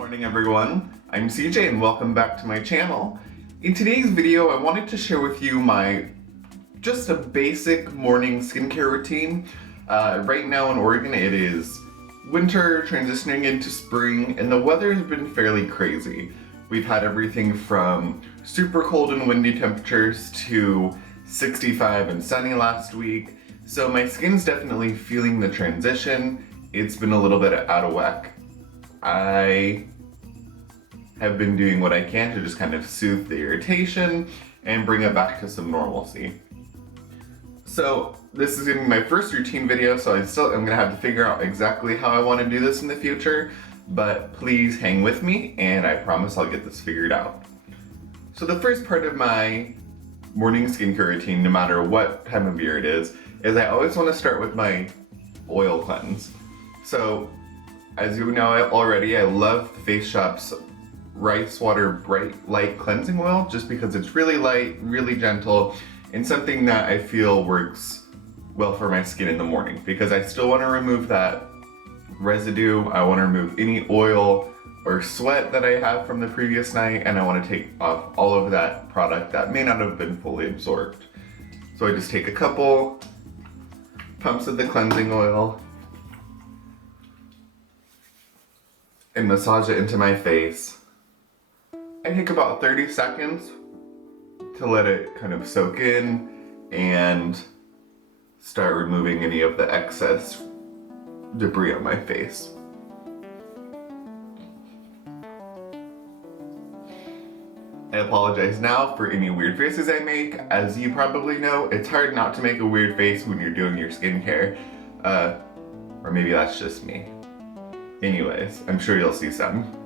Morning everyone, I'm CJ and welcome back to my channel. In today's video I wanted to share with you just a basic morning skincare routine. Right now in Oregon it is winter transitioning into spring and the weather has been fairly crazy. We've had everything from super cold and windy temperatures to 65 and sunny last week. So my skin's definitely feeling the transition. It's been a little bit out of whack. I have been doing what I can to just kind of soothe the irritation and bring it back to some normalcy. So this is gonna be my first routine video, so I'm gonna have to figure out exactly how I want to do this in the future, but please hang with me and I promise I'll get this figured out. So the first part of my morning skincare routine, no matter what time of year it is I always want to start with my oil cleanse. So as you know already, I love the Face Shop's Rice Water Bright Light Cleansing Oil just because it's really light, really gentle, and something that I feel works well for my skin in the morning because I still want to remove that residue. I want to remove any oil or sweat that I have from the previous night, and I want to take off all of that product that may not have been fully absorbed. So I just take a couple pumps of the cleansing oil and massage it into my face. I take about 30 seconds to let it kind of soak in and start removing any of the excess debris on my face. I apologize now for any weird faces I make. As you probably know, it's hard not to make a weird face when you're doing your skincare. Or maybe that's just me. Anyways, I'm sure you'll see some.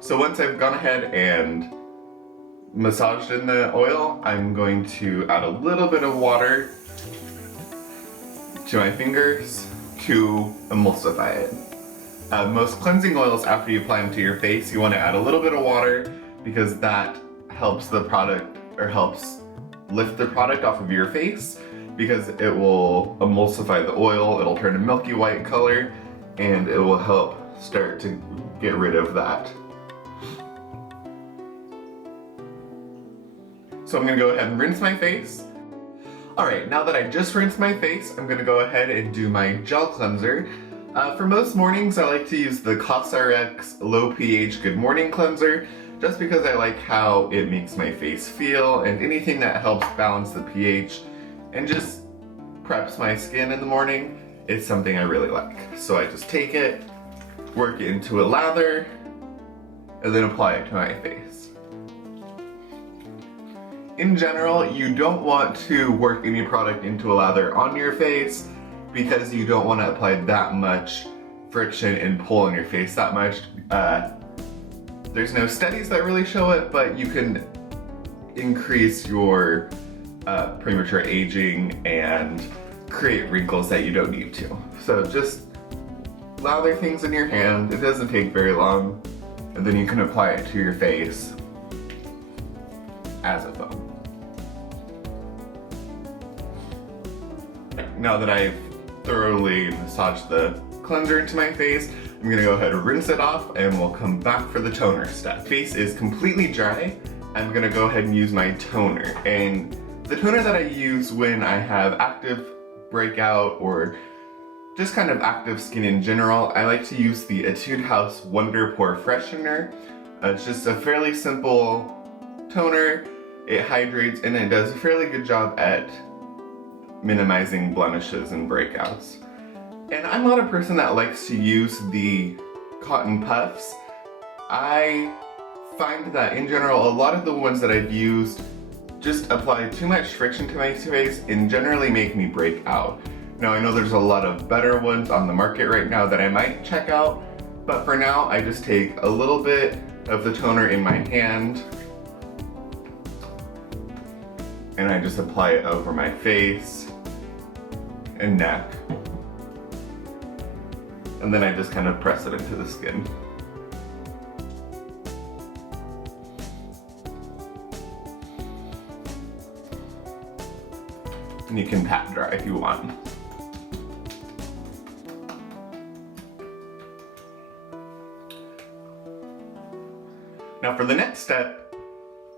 So once I've gone ahead and massaged in the oil, I'm going to add a little bit of water to my fingers to emulsify it. Most cleansing oils, after you apply them to your face, you want to add a little bit of water because that helps the product, or helps lift the product off of your face, because it will emulsify the oil, it'll turn a milky white color, and it will help start to get rid of that. So I'm gonna go ahead and rinse my face. Alright, now that I just rinsed my face, I'm gonna go ahead and do my gel cleanser. For most mornings, I like to use the CosRx Low pH Good Morning Cleanser, just because I like how it makes my face feel, and anything that helps balance the pH and just preps my skin in the morning, it's something I really like. So I just take it, work it into a lather, and then apply it to my face. In general, you don't want to work any product into a lather on your face because you don't want to apply that much friction and pull on your face that much. There's no studies that really show it, but you can increase your premature aging and create wrinkles that you don't need to. So just lather things in your hand. It doesn't take very long, and then you can apply it to your face as a foam. Now that I've thoroughly massaged the cleanser into my face, I'm gonna go ahead and rinse it off, and we'll come back for the toner step. Face is completely dry. I'm gonna go ahead and use my toner, and the toner that I use when I have active breakout or just kind of active skin in general, I like to use the Etude House Wonder Pore Freshener. It's just a fairly simple toner. It hydrates and it does a fairly good job at minimizing blemishes and breakouts. And I'm not a person that likes to use the cotton puffs. I find that in general, a lot of the ones that I've used just apply too much friction to my face and generally make me break out. Now I know there's a lot of better ones on the market right now that I might check out, but for now I just take a little bit of the toner in my hand and I just apply it over my face and neck. And then I just kind of press it into the skin. And you can pat dry if you want. Now for the next step,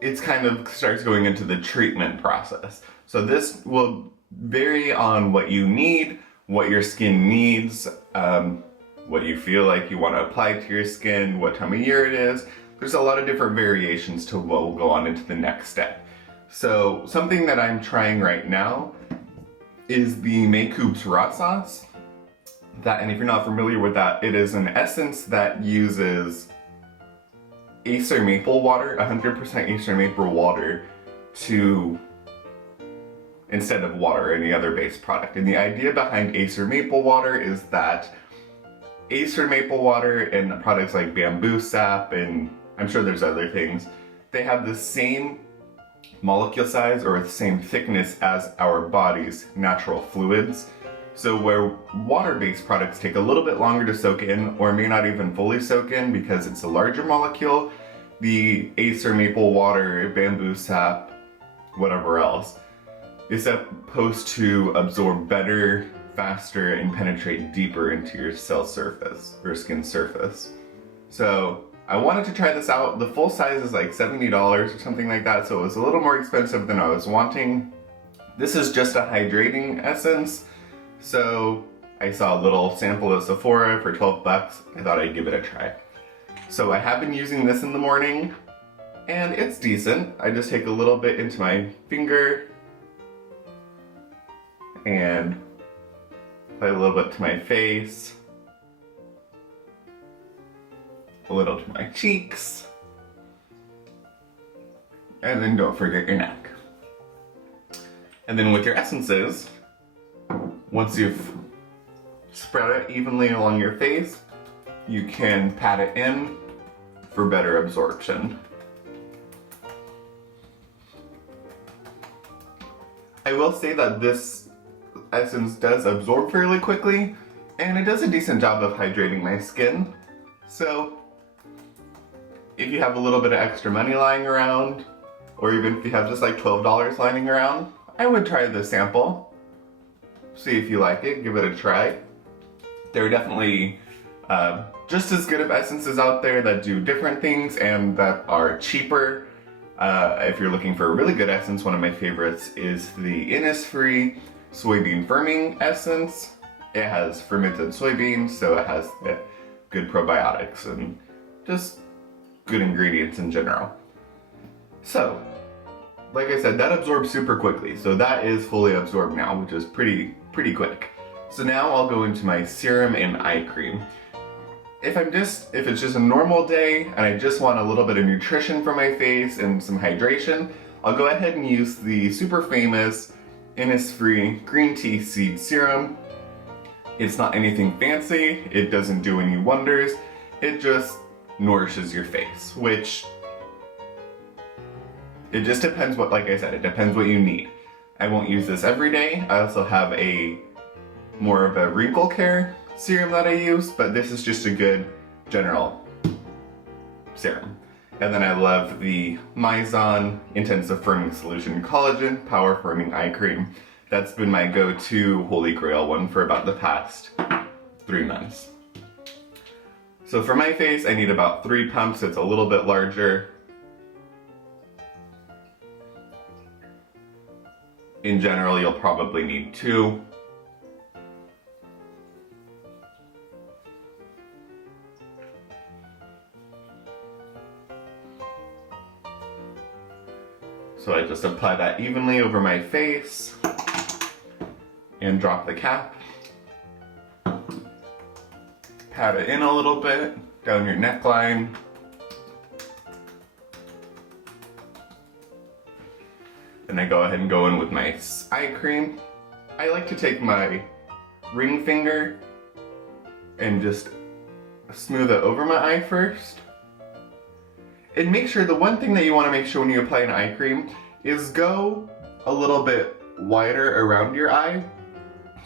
it's kind of starts going into the treatment process. So this will vary on what you need, what your skin needs, what you feel like you want to apply to your skin, what time of year it is. There's a lot of different variations to what will go on into the next step. So something that I'm trying right now is the Maycoop Raw Sauce. And if you're not familiar with that, it is an essence that uses Acer maple water, 100% Acer maple water, instead of water or any other base product. And the idea behind Acer maple water is that Acer maple water and products like bamboo sap, and I'm sure there's other things, they have the same molecule size or the same thickness as our body's natural fluids. So where water-based products take a little bit longer to soak in, or may not even fully soak in because it's a larger molecule, the Acer maple water, bamboo sap, whatever else, is supposed to absorb better, faster, and penetrate deeper into your cell surface or skin surface. So I wanted to try this out. The full size is like $70 or something like that, so it was a little more expensive than I was wanting. This is just a hydrating essence. So I saw a little sample at Sephora for 12 bucks. I thought I'd give it a try. So I have been using this in the morning and it's decent. I just take a little bit into my finger and apply a little bit to my face, a little to my cheeks, and then don't forget your neck. And then with your essences, once you've spread it evenly along your face, you can pat it in for better absorption. I will say that this essence does absorb fairly quickly, and it does a decent job of hydrating my skin. So if you have a little bit of extra money lying around, or even if you have just like $12 lying around, I would try this sample. See if you like it, give it a try. There are definitely just as good of essences out there that do different things and that are cheaper. If you're looking for a really good essence, one of my favorites is the InnisFree soybean firming essence. It has fermented soybeans, so it has good probiotics and just good ingredients in general. So, like I said, that absorbs super quickly. So that is fully absorbed now, which is pretty quick. So now I'll go into my serum and eye cream. If it's just a normal day and I just want a little bit of nutrition for my face and some hydration, I'll go ahead and use the super famous InnisFree green tea seed serum. It's not anything fancy, it doesn't do any wonders, it just nourishes your face, which it just depends like I said, it depends what you need. I won't use this every day. I also have more of a wrinkle care serum that I use, but this is just a good general serum. And then I love the Mizon Intensive Firming Solution Collagen Power Firming Eye Cream. That's been my go-to holy grail one for about the past 3 months. So for my face, I need about 3 pumps. It's a little bit larger. In general, you'll probably need 2. So I just apply that evenly over my face and drop the cap. Pat it in a little bit down your neckline. Then I go ahead and go in with my eye cream. I like to take my ring finger and just smooth it over my eye first. And make sure, the one thing that you want to make sure when you apply an eye cream is go a little bit wider around your eye.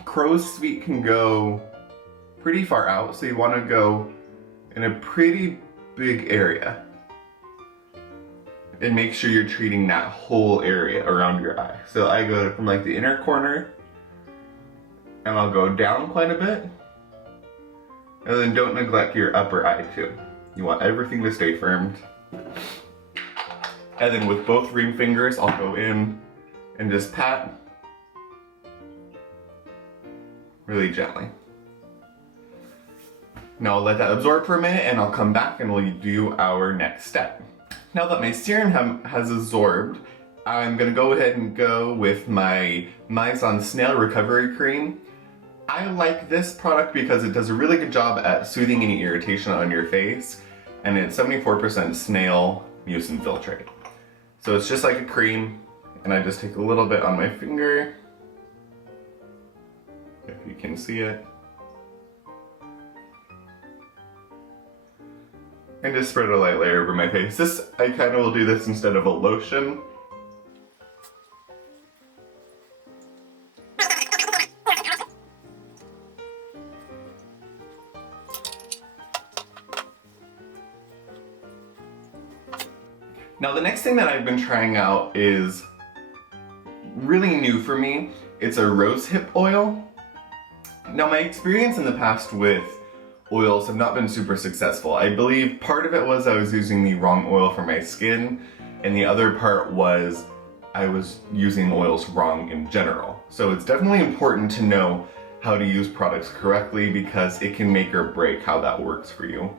Crow's feet can go pretty far out, so you want to go in a pretty big area. And make sure you're treating that whole area around your eye. So I go from like the inner corner, and I'll go down quite a bit. And then don't neglect your upper eye too. You want everything to stay firmed. And then with both ring fingers, I'll go in and just pat really gently. Now I'll let that absorb for a minute and I'll come back and we'll do our next step. Now that my serum has absorbed, I'm gonna go ahead and go with my Mizon Snail Recovery Cream. I like this product because it does a really good job at soothing any irritation on your face, and it's 74% snail mucin filtrate. So it's just like a cream, and I just take a little bit on my finger, if you can see it, and just spread a light layer over my face. I kind of will do this instead of a lotion. Now the next thing that I've been trying out is really new for me. It's a Rosehip oil. Now my experience in the past with oils have not been super successful. I believe part of it was I was using the wrong oil for my skin, and the other part was I was using oils wrong in general. So it's definitely important to know how to use products correctly because it can make or break how that works for you.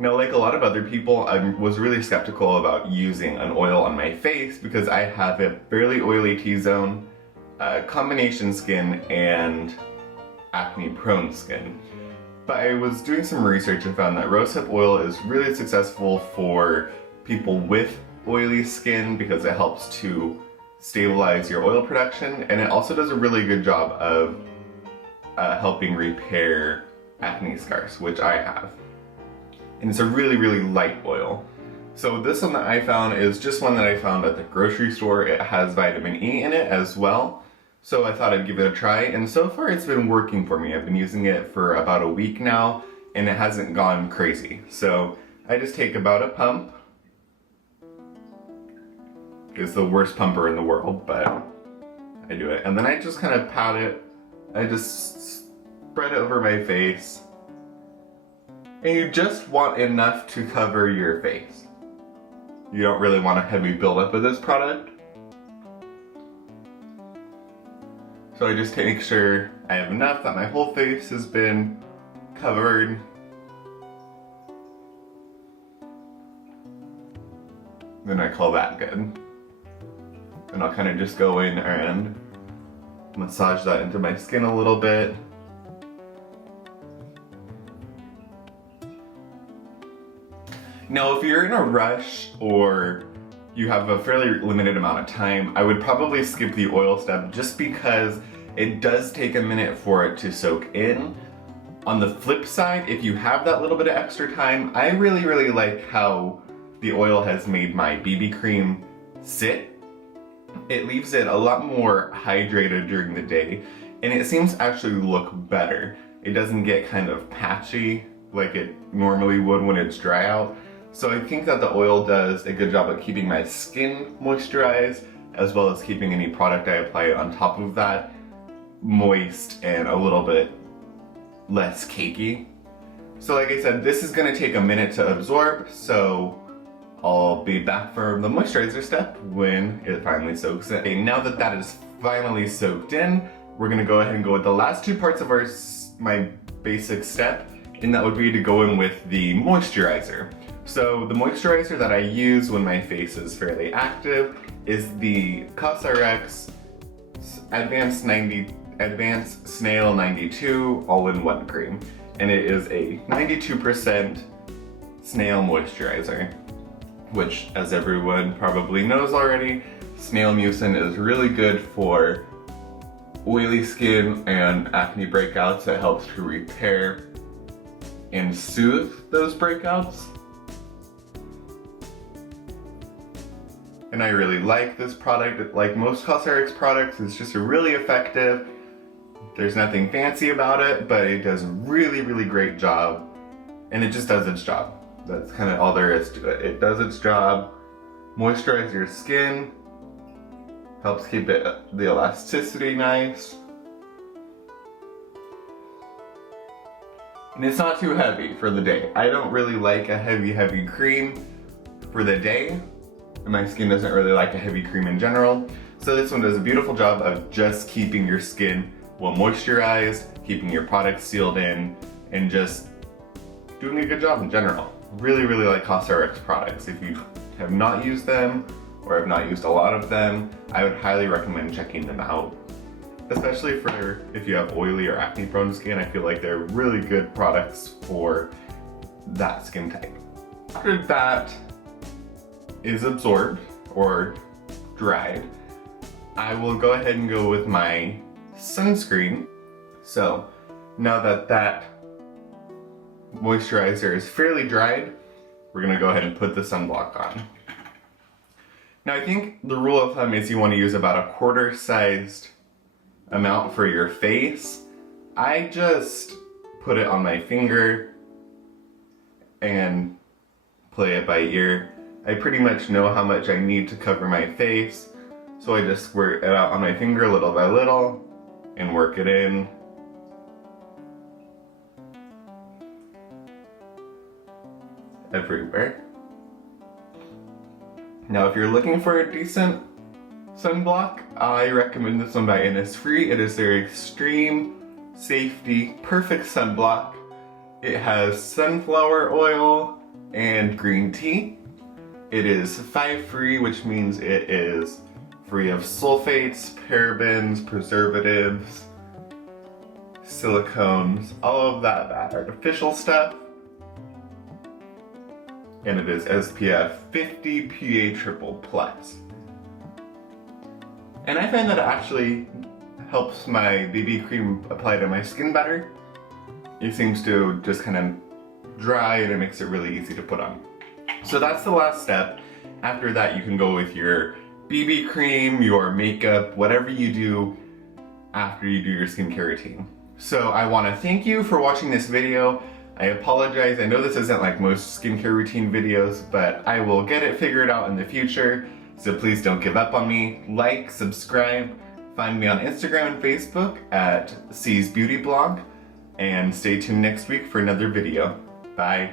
Now, like a lot of other people, I was really skeptical about using an oil on my face because I have a fairly oily T-zone, combination skin, and acne-prone skin. But I was doing some research and found that rosehip oil is really successful for people with oily skin because it helps to stabilize your oil production, and it also does a really good job of helping repair acne scars, which I have. And it's a really, really light oil. So this one that I found is just one that I found at the grocery store. It has vitamin E in it as well. So I thought I'd give it a try, and so far it's been working for me. I've been using it for about a week now, and it hasn't gone crazy. So I just take about a pump. It's the worst pumper in the world, but I do it. And then I just kind of pat it. I just spread it over my face. And you just want enough to cover your face. You don't really want a heavy buildup of this product. So I just make sure I have enough that my whole face has been covered. Then I call that good. And I'll kind of just go in and massage that into my skin a little bit. Now, if you're in a rush or you have a fairly limited amount of time, I would probably skip the oil step just because it does take a minute for it to soak in. On the flip side, if you have that little bit of extra time, I really, really like how the oil has made my BB cream sit. It leaves it a lot more hydrated during the day, and it seems to actually look better. It doesn't get kind of patchy like it normally would when it's dry out. So I think that the oil does a good job at keeping my skin moisturized, as well as keeping any product I apply on top of that moist and a little bit less cakey. So like I said, this is gonna take a minute to absorb, so I'll be back for the moisturizer step when it finally soaks in. Okay, now that that is finally soaked in, we're gonna go ahead and go with the last two parts of my basic step, and that would be to go in with the moisturizer. So the moisturizer that I use when my face is fairly active is the CosRx Advanced Snail 92 All-in-One Cream. And it is a 92% snail moisturizer, which, as everyone probably knows already, snail mucin is really good for oily skin and acne breakouts. It helps to repair and soothe those breakouts. And I really like this product. Like most CosRx products, it's just really effective. There's nothing fancy about it, but it does a really, really great job. And it just does its job. That's kind of all there is to it. It does its job, moisturizes your skin, helps keep the elasticity nice. And it's not too heavy for the day. I don't really like a heavy cream. for the day. And my skin doesn't really like a heavy cream in general. So this one does a beautiful job of just keeping your skin well moisturized, keeping your products sealed in, and just doing a good job in general. Really, really like CosRx products. If you have not used them or have not used a lot of them, I would highly recommend checking them out. Especially for if you have oily or acne prone skin, I feel like they're really good products for that skin type. After that is absorbed or dried, I will go ahead and go with my sunscreen. So now that that moisturizer is fairly dried, we're gonna go ahead and put the sunblock on. Now I think the rule of thumb is you want to use about a quarter sized amount for your face. I just put it on my finger and play it by ear. I pretty much know how much I need to cover my face, so I just squirt it out on my finger little by little and work it in. Everywhere. Now if you're looking for a decent sunblock, I recommend this one by InnisFree. It is their extreme safety perfect sunblock. It has sunflower oil and green tea. It is 5 free, which means it is free of sulfates, parabens, preservatives, silicones, all of that bad artificial stuff. And it is SPF 50 PA triple plus. And I find that it actually helps my BB cream apply to my skin better. It seems to just kind of dry and it makes it really easy to put on. So that's the last step. After that you can go with your BB cream, your makeup, whatever you do after you do your skincare routine. So I want to thank you for watching this video. I apologize, I know this isn't like most skincare routine videos, but I will get it figured out in the future, so please don't give up on me. Like, subscribe, find me on Instagram and Facebook at C's Beauty Blog, and stay tuned next week for another video. Bye.